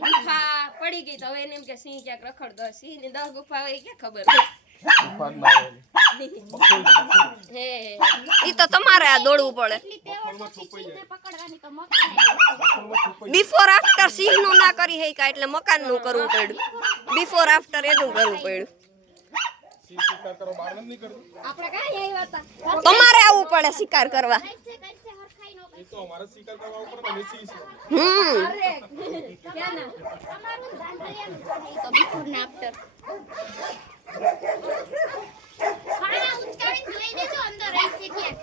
ગુફા પડી ગઈ તો હવે એને એમ કે સિંહ ક્યાંક રખડતો સિંહ ની 10 ગુફા હોય ક્યાં ખબર હે ઈ તો તમારે આ દોડવું પડે બિફોર આફ્ટર સિંહ નું ના કરી હે કા એટલે મકાન નું કરવું પડ્યું બિફોર આફ્ટર એનું કરવું પડ્યું આપણે કાઈ આવ્યા હતા તમારે આવવું પડે શિકાર કરવા એ તો અમારે શિકાર કરવા ઉપર ને સિંહ છે અરે ક્યાં ના તમારું જાનરિયાનું છે તો બિફોર ને આફ્ટર ખાના ઉચકાવીને જોઈ દેજો અંદર રહી છે ક્યાં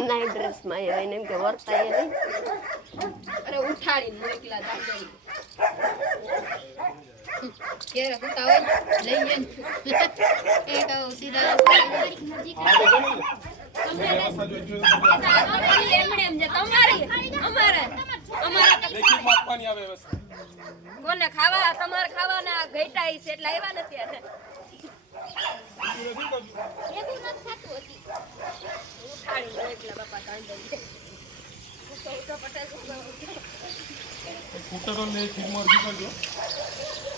નાઈટ ડ્રેસ માં એને એમ કે વર્તાય નહીં અરે ઉઠાડીને મોકલા દાદા કે રખતા હોય લઈ જન એ કહો સીધા નજીક એમણે એમ જે તમારી અમારે લેખિત માપવાની આવે વ્યવસ્થા કોને ખાવા તમારે ખાવાના ઘેટાઈ છે એટલે આવ્યા નથી આજે એવું ન થતું હતી ઉઠાડી મોકલા બાપા કાંદે તો પટેલ ફૂટરો ને ફિલ્મ અરજી કરજો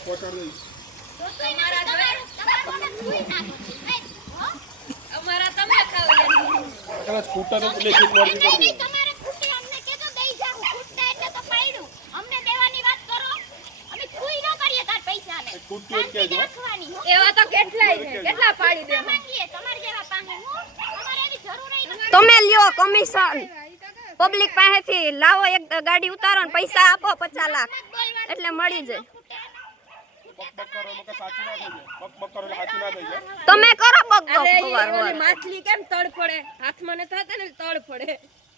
પહોંચાડ દઈશ તમારા તમારું સુઈ નાખો અમારા તમે ખાવ કદાચ ફૂટરો લેખિત અરજી કરજો તમારે ખૂટી અમને કેતો દઈ જાવ ખૂટતા એટલે તો પાડ્યું અમને દેવાની વાત કરો અમે સુઈ ન કરીએ તાર પૈસાને ફૂટતો કહેજો રાખવાની એવા તો કેટલાય છે કેટલા પાડી દે માંગીએ તમાર જેવા પાંગે હું અમારે એવી જરૂર નથી તમે લ્યો કમિશન પબ્લિક પાસેથી લાવો એક ગાડી ઉતારો ને પૈસા આપો 50 લાખ એટલે મળી જાય બક કરો મકે સાચું ના થઈ જાય બક કરો સાચું ના થઈ જાય તમે કરો બક અરે બક વાર ઓલી વાર માછલી કેમ તડ પડે હાથમાં ને થાતે ને તડ પડે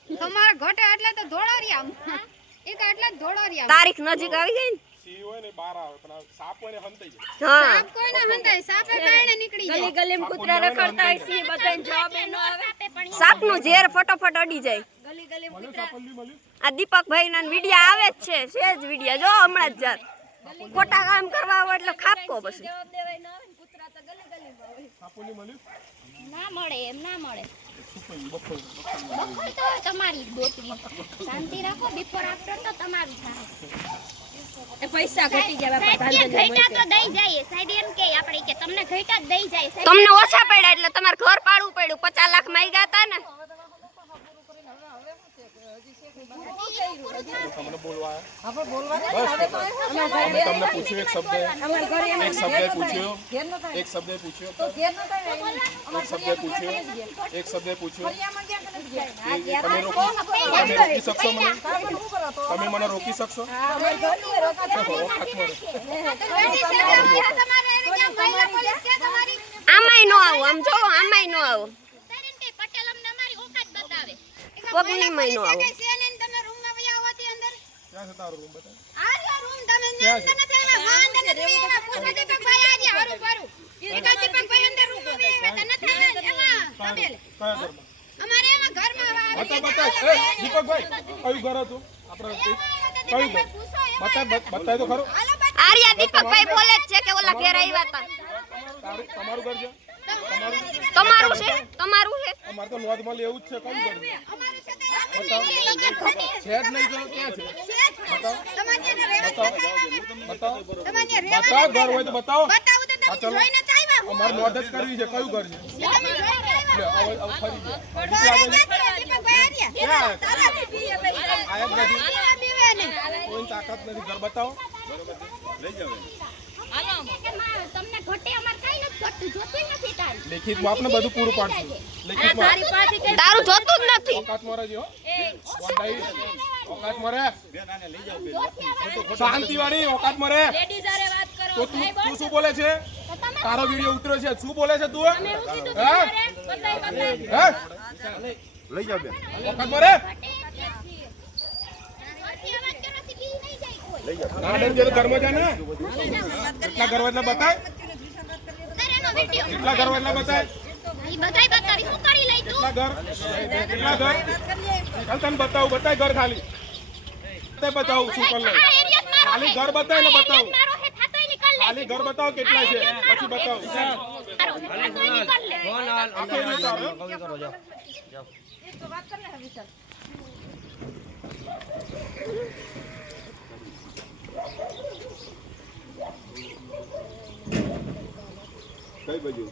તમારા ઘટે એટલે તો ધોળારિયા એક એટલે જ ધોળારિયા તારીખ નજીક આવી ગઈ ને સિંહ હોય ને બહાર આવે પણ સાપ હોય ને હંતાઈ જાય હા સાપ કોઈને હંતાય સાપે પાણે નીકળી જાય ગલી ગલીમાં કૂતરા રખડતા હોય છે બધાને જવાબ ન આવે સાપનું ઝેર ફટોફટ અડી જાય ગલી ગલીમાં મળ્યું કૂતરા સાપલ્લી મળ્યું આ દીપકભાઈ ના વિડિયા આવે જ છે સેજ વિડિયા જો હમણાં જ જાત ખોટા કામ કરવા આવે એટલે ખાપકો પછી જવાબ દેવાય ના આવે ને કૂતરા તો ગલી ગલીમાં હોય સાપલ્લી મળ્યું ના મળે એમ ના મળે બફોઈ બફોઈ તો તમારી દોતરી શાંતિ રાખો બિફોર આફ્ટર તો તમારું થાય એ પૈસા ઘટી ગયા બાપા સાહેબ કે ધાંધલી ઘઈટા તો દઈ જાય સાહેબ એમ કે આપણે કે તમને ઘઈટા જ દઈ જાય સાહેબ તમને ઓછા પડ્યા એટલે તમારે ઘર પાડવું પડ્યું 50 લાખ માં ગયા હતા ને તમને બોલવા આપણે તમને પૂછ્યું એક શબ્દ પૂછ્યો એક શબ્દ પૂછ્યો તમે રોકી શકશો મને તમે મને રોકી શકશો આમાંય નો આવો આમ જો આમાંય નો આવો પટેલ અમને અમારી ઓકાત બતાવે પગનીમાંય નો આવો તમે રૂમમાં વયા આવતી અંદર ક્યાં છે તારો રૂમ બતા આ રૂમ તમે ક્યાં છે? અંદર નથી આવ્યા વાંધો નથી એમાં પૂછો દીપકભાઈ આજે હારું ભરું એકા દીપકભાઈ અંદર રૂમમાં વયા આવ્યા નથી આવ્યા એમાં તબેલ કયા ઘરમાં અમારે એમાં ઘરમાં બતા દીપકભાઈ કયું ઘર હતું આપણે કયું ઘર બતાય તો ખરો આર્યા દીપકભાઈ બોલે જ છે કે ઓલા ઘેર આવ્યા હતા તમારું ઘર છે તમારું છે અમારે તો લોજ માં લેવું જ છે કયું ઘર છે છે જ નહીં તો ક્યાં છે બતાવો ઘર હોય તો બતાવો હા ચલો અમારે લોજ જ કરવી છે કયું ઘર છે લે, હવે ફરી ગયા કોઈ તાકાત નથી ઘર બતાવો તમને ઘટે અમાર કઈ નથી ઘટતું જોતું નથી તાર લેખિત માં આપને બધું પૂરું પાડશું લેખિત માં તારી પાસે કે તારું જોતું જ નથી ઓકાત મારે જો ઓકાત મારે શાંતિ વાળી ઓકાત મારે લેડીઝ આરે વાત કરો તો તું શું બોલે છે તારો વિડિયો ઉતર્યો છે શું બોલે છે તું હે લઈ જાવ બેન ઓકાત મારે ના ડર જે ઘરમાં જા ને કેટલા ઘર એટલે બતાય કેટલા ઘર એટલે બતાય ઈ બધાય બતાવી શું કરી લઈ તું કેટલા ઘર ચાલ તને બતાવું બતાય ઘર ખાલી તે બતાવું શું કર લે આ એરિયા મારો ખાલી ઘર બતાય ને બતાવું મારો હે થાતોય નીકળ લે ખાલી ઘર બતાવો કેટલા છે પછી બતાવું મારો થાતોય નીકળ લે આખો એરિયા તારો? કઈ બાજુ